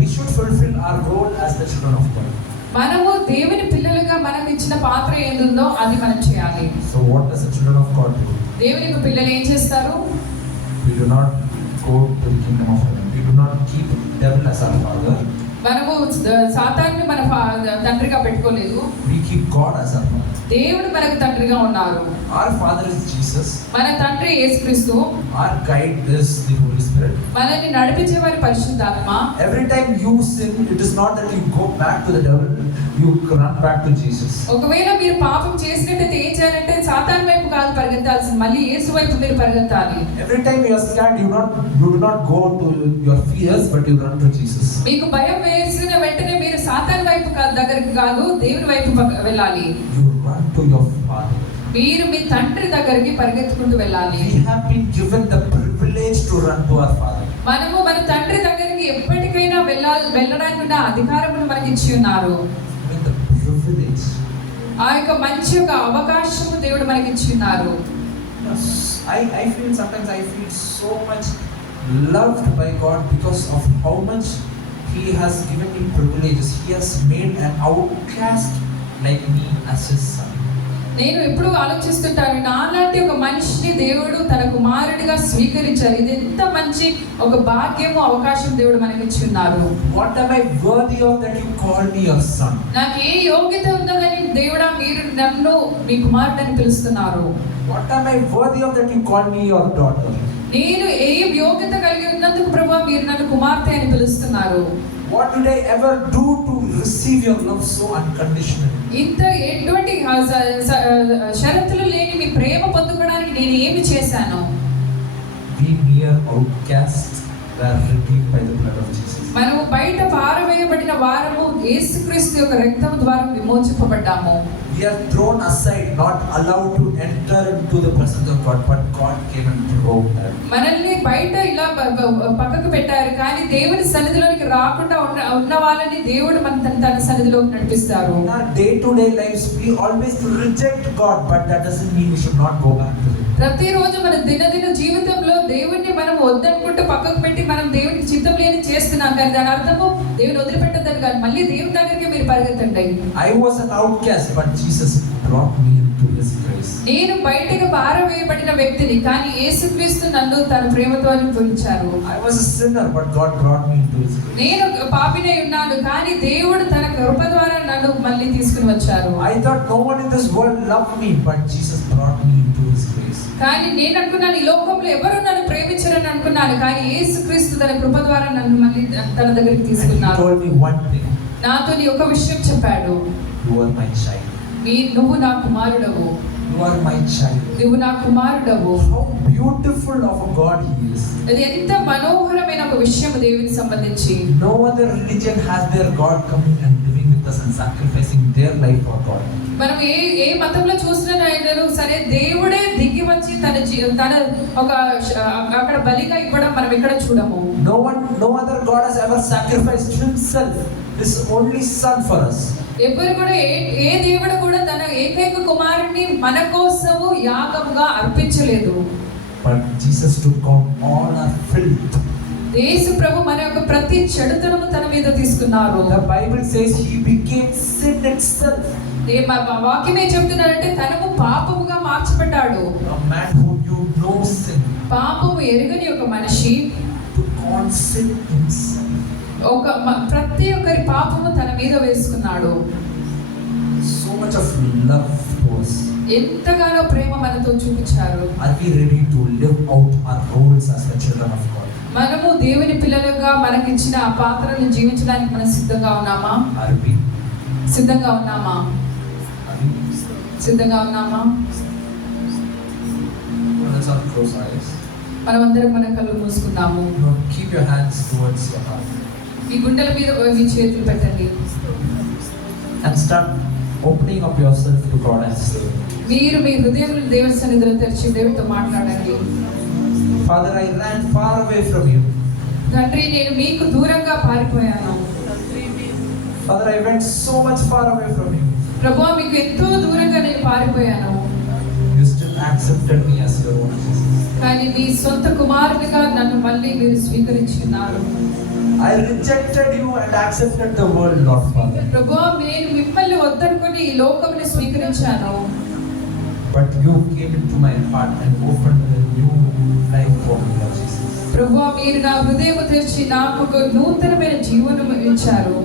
We should fulfill our role as the children of God. మనము దేవుని పిల్లలుగా మనకు ఇచ్చిన పాత్ర ఏందుందో అది మనం చేయాలి. So what does the children of God do? దేవుని పిల్లలు ఏం చేస్తారు? We do not go to the kingdom of heaven. We do not keep devil as our father. మనము సాతాన్ని మన తండ్రిగా పెట్టుకోలేదు. We keep God as our father. దేవుడు మనకు తండ్రిగా ఉన్నారు. Our father is Jesus. మన తండ్రి యేసుక్రీస్తు. Our guide is the Holy Spirit. మనల్ని నడిపించేవారి పరిశుద్ధాత్మ. Every time you sin, it is not that you go back to the devil, you run back to Jesus. ఒకవేళ మీరు పాపం చేసినట్లయితే ఏం చేయాలంటే సాతాను వైపు కాదు పరిగెత్తాల్సింది, మళ్ళీ యేసు వైపు మీరు పరిగెత్తాలి. Every time you are scared, you do not go to your fears, but you run to Jesus. మీకు భయం వేసిన వెంటనే మీరు సాతాను వైపు దగ్గరికి కాదు, దేవుని వైపు వెళ్ళాలి. You run to your Father. మీరు మీ తండ్రి దగ్గరికి పరిగెత్తుకుంటూ వెళ్ళాలి. We have been given the privilege to run to our Father. మనము మన తండ్రి దగ్గరికి ఎప్పటికైనా వెళ్ళడానికి ఉన్న అధికారమును మనకి ఇచ్చి ఉన్నారు. With the privilege. ఆ యొక్క మంచి ఒక అవకాశము దేవుడు మనకి ఇచ్చి ఉన్నారు. I feel sometimes I feel so much loved by God because of how much He has given me privileges. He has made an outcast like me as His son. నేను ఎప్పుడు ఆలోచిస్తుంటాను, నాలాంటి ఒక మనిషిని దేవుడు తన కుమారుడిగా స్వీకరించారు. ఇది ఎంత మంచి ఒక భాగ్యము అవకాశం దేవుడు మనకి ఇచ్చి ఉన్నారు. What am I worthy of that you call me your son? నాకు ఏ యోగ్యత ఉన్నదని దేవుడా మీరు నన్ను మీ కుమారుడని పిలుస్తున్నారు? What am I worthy of that you call me your daughter? నేను ఏ యోగ్యత కలిగి ఉన్నందుకు ప్రభువా మీరు నన్ను కుమార్తె అని పిలుస్తున్నారు? What did I ever do to receive your love so unconditionally? ఇంత ఎటువంటి షరతులు లేని మీ ప్రేమ పొందుకోవడానికి నేను ఏమి చేశాను? We mere outcasts were redeemed by the blood of Jesus. మనము బయట పారవేయబడిన వారము యేసుక్రీస్తు యొక్క రక్తం ద్వారా విమోచింపబడ్డాము. We are thrown aside, not allowed to enter into the presence of God, but God came and broke that. మనల్ని బయట ఇలా పక్కకు పెట్టారు, కానీ దేవుని సన్నిధిలోకి రాకుండా ఉన్న వాళ్ళని దేవుడు తన సన్నిధిలోకి నడిపిస్తారు. In our day-to-day lives, we always reject God, but that doesn't mean we should not go back to Him. ప్రతిరోజు మన దినదిన జీవితంలో దేవుణ్ణి మనం వద్దనుకుంటూ పక్కకు పెట్టి మనం దేవునికి చిత్తం లేని చేస్తున్నాం, కానీ దాని అర్థము దేవుని వదిలిపెట్టద్దని కాదు, మళ్ళీ దేవుని దగ్గరికి మీరు పరిగెత్తండి. I was an outcast, but Jesus brought me into His grace. నేను బయటకు పారవేయబడిన వ్యక్తిని, కానీ యేసుక్రీస్తు నన్ను తన ప్రేమతో పిలిచారు. I was a sinner, but God brought me into His grace. నేను పాపినై ఉన్నాను, కానీ దేవుడు తన కృప ద్వారా నన్ను మళ్ళీ తీసుకుని వచ్చారు. I thought no one in this world loved me, but Jesus brought me into His grace. కానీ నేను అనుకున్నాను ఈ లోకంలో ఎవరు నన్ను ప్రేమించరని అనుకున్నాను, కానీ యేసుక్రీస్తు తన కృప ద్వారా నన్ను మళ్ళీ తన దగ్గరికి And He తీసుకున్నారు. told me one thing. నాతో ఒక విషయం చెప్పాడు, You are my child. నువ్వు నా కుమారుడవు, You are my child. నువ్వు నా కుమారుడవు. How beautiful of a God He is. అది ఎంత మనోహరమైన ఒక విషయం దేవునికి సంబంధించి. No other religion has their God coming and living with us and sacrificing their life for God. మనం ఏ మతంలో చూసినా సరే దేవుడే దిగి వచ్చి తన ఒక అక్కడ బలిగా ఇవ్వడం మనం ఎక్కడ చూడము. No other God has ever sacrificed Himself, His only Son for us. ఎవరు కూడా ఏ దేవుడు కూడా తన ఏకైక కుమారుడిని మన కోసము యాగముగా అర్పించలేదు. But Jesus took on all our filth. యేసు ప్రభు మన యొక్క ప్రతి చెడుతనము తన మీద తీసుకున్నారు. The Bible says He became sin itself. వాక్యం ఏం చెప్తున్నాడంటే తనము పాపముగా మార్చబడ్డాడు. A man who knew no sin పాపము ఎరుగని ఒక మనిషి took on sin himself. ప్రతి ఒక్కరి పాపము తన మీద వేసుకున్నాడు. So much of love to us. ఎంతగానో ప్రేమ మనతో చూపించారు. Are we ready to live out our roles as the children of God? మనము దేవుని పిల్లలుగా మనకిచ్చిన ఆ పాత్రను జీవించడానికి మనం సిద్ధంగా ఉన్నామా? Are we? సిద్ధంగా ఉన్నామా? సిద్ధంగా ఉన్నామా? Let's all close our eyes. మనమందరం మన కళ్ళు మూసుకుందాము. Keep your hands towards your heart. మీ గుండెల మీద మీ చేతులు పెట్టండి. And start opening up yourself to God and say, మీరు మీ హృదయంలో దేవుని సన్నిధిలో తెరిచి దేవునితో మాట్లాడండి. Father, I ran far away from you. తండ్రి, నేను మీకు దూరంగా పారిపోయాను. Father, I went so much far away from you. ప్రభువా, మీకు ఎంతో దూరంగా నేను పారిపోయాను. You still accepted me as your own. కానీ మీ సొంత కుమారునిగా నన్ను మళ్ళీ మీరు స్వీకరించున్నారు. I rejected you and accepted the world, Lord Father. ప్రభువా నేను మిమ్మల్ని వద్దనుకొని ఈ లోకమును స్వీకరించాను. But you came into my heart and opened a new life for me, Lord Jesus. ప్రభువా మీరు నా హృదయము తెరిచి నాకు ఒక నూతనమైన జీవనం ఇచ్చారు.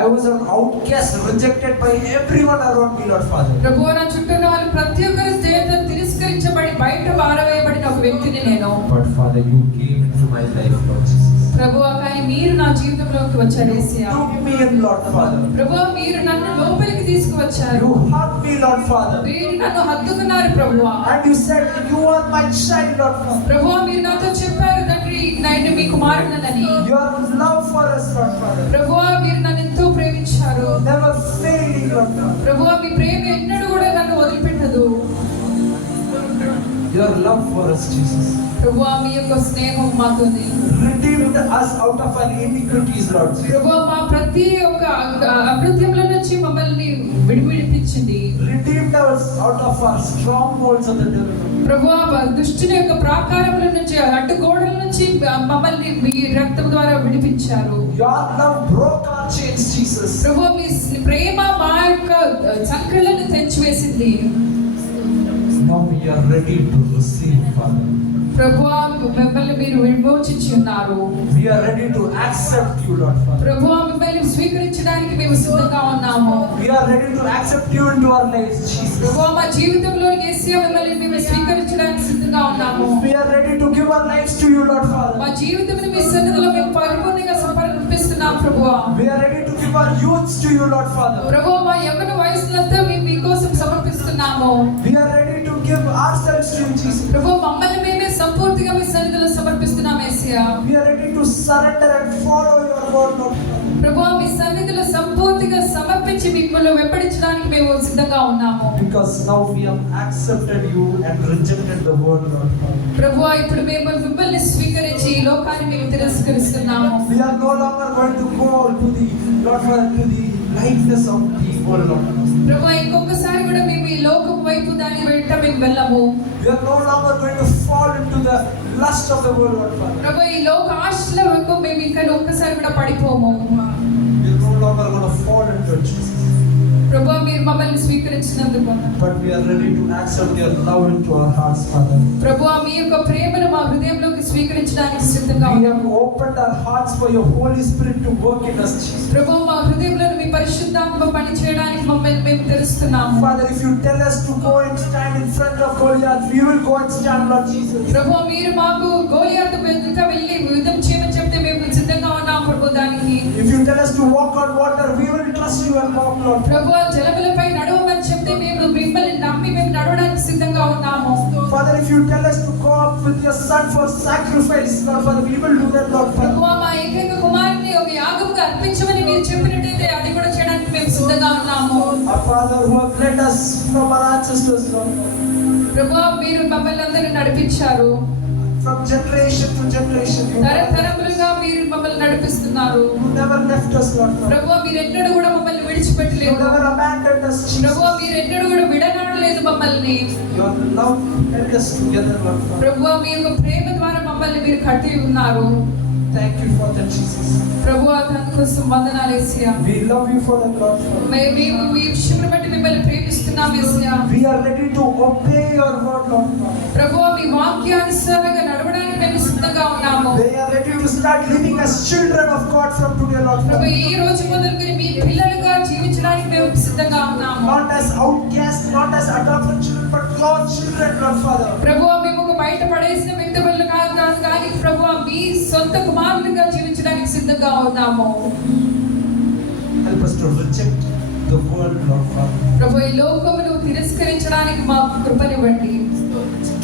I was an outcast, rejected by everyone around me, Lord Father. ప్రభువా నా చుట్టూ ఉన్న వాళ్ళు ప్రతి ఒక్కరి చేత తిరస్కరించబడి బయట పారవేయబడిన ఒక వ్యక్తిని నేను. But Father, you came into my life, Lord Jesus. ప్రభువా కానీ మీరు నా జీవితంలోకి వచ్చారు యేసయ్యా. Took me in, Lord Father. ప్రభువా మీరు నన్ను లోపలికి తీసుకువచ్చారు. You hugged me, Lord Father. మీరు నన్ను హత్తుకున్నారు ప్రభువా. And you said, you are my child, Lord Father. ప్రభువా మీరు నాతో చెప్పారు తండ్రి నేను మీ కుమారుడనని. Your love for us, Lord Father. ప్రభువా మీరు నన్ను ఎంతో ప్రేమించారు. Never failing, Lord Father. ప్రభువా మీ ప్రేమ ఎన్నడూ కూడా నన్ను వదిలిపెట్టదు. Your love for us, Jesus. ప్రభువా మీ యొక్క స్నేహం మాతోని Redeemed us out of our iniquities, Lord Jesus. ప్రభువా మా ప్రతి ఒక్క అకృత్యముల నుంచి మమ్మల్ని విడిపించింది. Redeemed us out of our strongholds of the devil. ప్రభువా దుష్టుని యొక్క ప్రాకారముల నుంచి అడ్డుగోడల నుంచి మమ్మల్ని మీ రక్తం ద్వారా విడిపించారు. Your love broke our chains, Jesus. ప్రభువా మీ ప్రేమ మా యొక్క సంఖ్యలను తెంచివేసింది. Now we are ready to receive, Father. ప్రభువా మిమ్మల్ని మీరు విమోచించి ఉన్నారు. We are ready to accept you, Lord Father. ప్రభువా మిమ్మల్ని స్వీకరించడానికి మేము సిద్ధంగా ఉన్నాము. We are ready to accept you into our lives, Jesus. ప్రభువా మా జీవితంలో యేసయ్య మిమ్మల్ని మేము స్వీకరించడానికి సిద్ధంగా ఉన్నాము. We are ready to give our lives to you, Lord Father. మా జీవితమును మీ సన్నిధిలో మేము పరిపూర్ణంగా సమర్పిస్తున్నాం ప్రభువా. We are ready to give our youths to you, Lord Father. ప్రభువా మా యవ్వన వయసులంతా మేము మీకోసం సమర్పిస్తున్నాము. We are ready to give ourselves to you, Jesus. ప్రభువా మమ్మల్ని మేమే సంపూర్తిగా మీ సన్నిధిలో సమర్పిస్తున్నాం యేసయ్య. We are ready to surrender and follow your word, Lord Father. ప్రభువా మీ సన్నిధిలో సంపూర్తిగా సమర్పించి మిమ్మల్ని వెంబడించడానికి మేము సిద్ధంగా ఉన్నాము. Because now we have accepted you and rejected the word, Lord Father. ప్రభువా ఇప్పుడు మేము మిమ్మల్ని స్వీకరించి ఈ లోకాన్ని మేము తిరస్కరిస్తున్నాము. We are no longer going to go to the, Lord Father, to the likeness of people, Lord Father. ప్రభువా ఇంకొకసారి కూడా మేము ఈ లోకం వైపు దాని వెంట మేము వెళ్ళము. We are no longer going to fall into the lust of the world, Lord Father. ప్రభువా ఈ లోక ఆశల వైపు మేము ఇంకా ఒక్కసారి కూడా పడిపోము. We are no longer going to fall into it, Jesus. ప్రభువా మీరు మమ్మల్ని స్వీకరించినందుకు But we are ready to accept your love into our hearts, Father. ప్రభువా మీ యొక్క ప్రేమను మా హృదయంలోకి స్వీకరించడానికి సిద్ధంగా We ఉన్నాము. have opened our hearts for your Holy Spirit to work in us, Jesus. ప్రభువా మా హృదయంలో మీ పరిశుద్ధాత్మ పని చేయడానికి మమ్మల్ని మేము తెరుస్తున్నాము. Father, if you tell us to go and stand in front of Goliath, we will go and stand, Lord Jesus. ప్రభువా మీరు మాకు గోలియాతు ఎదుట వెళ్ళి యుద్ధం చేయమని చెప్తే మేము సిద్ధంగా ఉన్నాము ప్రభు దానికి. If you tell us to walk on water, we will trust you and walk, Lord. ప్రభువా జలములపై నడవమని చెప్తే మేము మిమ్మల్ని నమ్మి మేము నడవడానికి సిద్ధంగా ఉన్నాము. Father, if you tell us to go up with your son for sacrifice, Lord Father, we will do that, Lord Father. ప్రభువా మా ఏకైక కుమారుని ఒక యాగముగా అర్పించమని మీరు చెప్పినట్టయితే అది కూడా చేయడానికి మేము సిద్ధంగా ఉన్నాము. Our Father who have led us from our ancestors, Lord. ప్రభువా మీరు మమ్మల్ని అందరినీ నడిపించారు. From generation to generation, you తరతరములుగా మీరు మమ్మల్ని నడిపిస్తున్నారు. never left us, Lord Father. ప్రభువా మీరు ఎన్నడూ కూడా మమ్మల్ని You విడిచిపెట్టలేదు. never abandoned us, Jesus. ప్రభువా మీరు ఎన్నడూ కూడా విడనాడలేదు మమ్మల్ని. Your love held us together, Lord Father. ప్రభువా మీ యొక్క ప్రేమ ద్వారా మమ్మల్ని మీరు కట్టి ఉన్నారు. Thank you for that, Jesus. ప్రభువా దానికోసం వందనాలు యేసయ్యా. We love you for that, Lord Father. మేము ఈ విషయం బట్టి మిమ్మల్ని ప్రేమిస్తున్నాం యేసయ్యా. We are ready to obey your word, Lord Father. ప్రభువా మీ వాక్యానుసారంగా నడవడానికి మేము సిద్ధంగా ఉన్నాము. We are ready to start living as children of God from today, Lord Prabhu Father. ఈ రోజు మొదలుకొని మీ పిల్లలుగా జీవించడానికి మేము సిద్ధంగా ఉన్నాము. Not as outcasts, not as adopted children, but God's children, Lord Father. ప్రభువా మేము ఒక బయట పడేసిన వ్యక్తులు కాదు కానీ ప్రభువా మీ సొంత కుమారులుగా జీవించడానికి సిద్ధంగా ఉన్నాము. Help us to reject the world, Lord Father. ప్రభు ఈ లోకమును తిరస్కరించడానికి మాకు కృపనివ్వండి.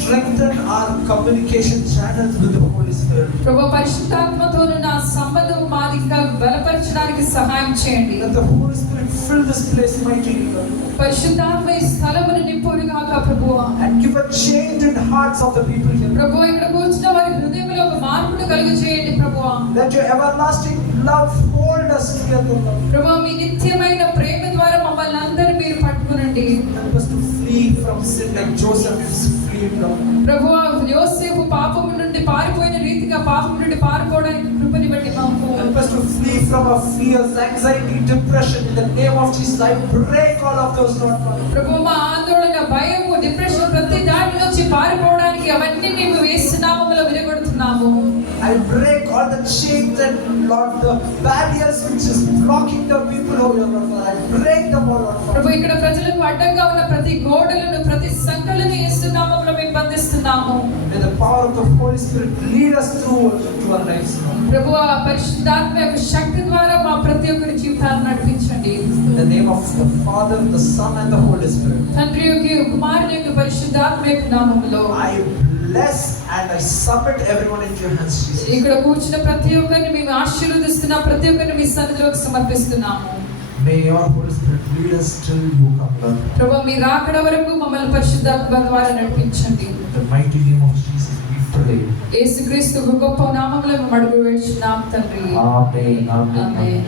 Strengthen our communication channels with the Holy Spirit. ప్రభు పరిశుద్ధాత్మతో నా సంబంధం మాది ఇంకా బలపరచడానికి సహాయం చేయండి. Let the Holy Spirit fill this place mightily, Lord. పరిశుద్ధాత్మ ఈ స్థలమును నింపునుగాక ప్రభువా. And give a change in the hearts of the people here. ప్రభు ఇక్కడ కూర్చున్న వారి హృదయంలో ఒక మార్పును కలుగజేయండి ప్రభువా. Let your everlasting love hold us together, Lord. ప్రభువా మీ నిత్యమైన ప్రేమ ద్వారా మమ్మల్ని అందరూ మీరు పట్టుకునండి. Help us to flee from sin like Joseph is fleeing, Lord. ప్రభువా యోసేపు పాపము నుండి పారిపోయిన రీతిగా పాపం నుండి పారిపోవడానికి కృపనివ్వండి మాకు. Help us to flee from our fears, anxiety, depression. In the name of Jesus, I break all of those, Lord. ప్రభు మా ఆందోళన, భయము, డిప్రెషన్ ప్రతి దాని నుంచి పారిపోవడానికి అవన్నీ మేము వేస్తున్నాములో విరగొడుతున్నాము. I break all the chains and Lord, the barriers which is blocking the people over here, Lord. I break them all, Lord. ప్రభు ఇక్కడ ప్రజలకు అడ్డంగా ఉన్న ప్రతి గోడలను, ప్రతి సంకలను యేసునామములో మేము బంధిస్తున్నాము. May the power of the Holy Spirit lead us through to our lives, Lord. ప్రభు ఆ పరిశుద్ధాత్మ యొక్క శక్తి ద్వారా మా ప్రతి ఒక్కరి జీవితాలను నడిపించండి. In the name of the Father, the Son, and the Holy Spirit. తండ్రి యొక్క కుమారుని యొక్క పరిశుద్ధాత్మ యొక్క నామములో I bless and I submit everyone into your hands, Jesus. ఇక్కడ కూర్చున్న ప్రతి ఒక్కరిని మేము ఆశీర్వదిస్తున్నాం, ప్రతి ఒక్కరిని మీ సన్నిధిలోకి సమర్పిస్తున్నాము. May your Holy Spirit lead us till you come, Lord. ప్రభు మీ రాకడ వరకు మమ్మల్ని పరిశుద్ధాత్మ ద్వారా నడిపించండి. In the mighty name of Jesus, we pray. యేసుక్రీస్తు గొప్ప నామములో మేము అడుగు వేడుచున్నాం తండ్రి. Amen. Amen. ఆమేన్.